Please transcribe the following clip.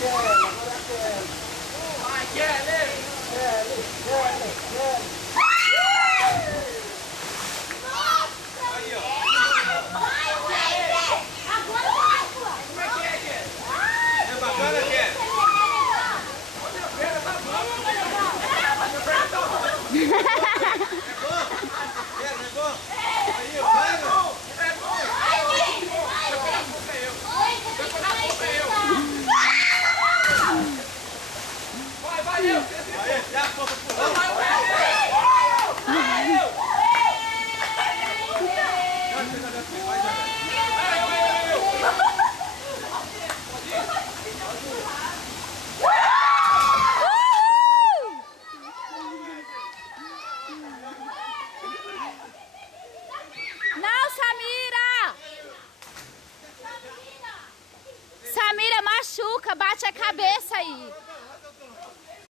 Vai, Kelly! Aí, ó. Como é que é, Kelly? É bacana, Kelly? Olha a perna tá bom. A perna tá bom. É bom? É, não é bom? Aí, ó. Vai, ó. É bom. Depois da boca é eu. Depois da boca é eu. Vai, eu. Vai, dá a boca pro outro. Vai, eu. Não, Samira! Samira, machuca, bate a cabeça aí.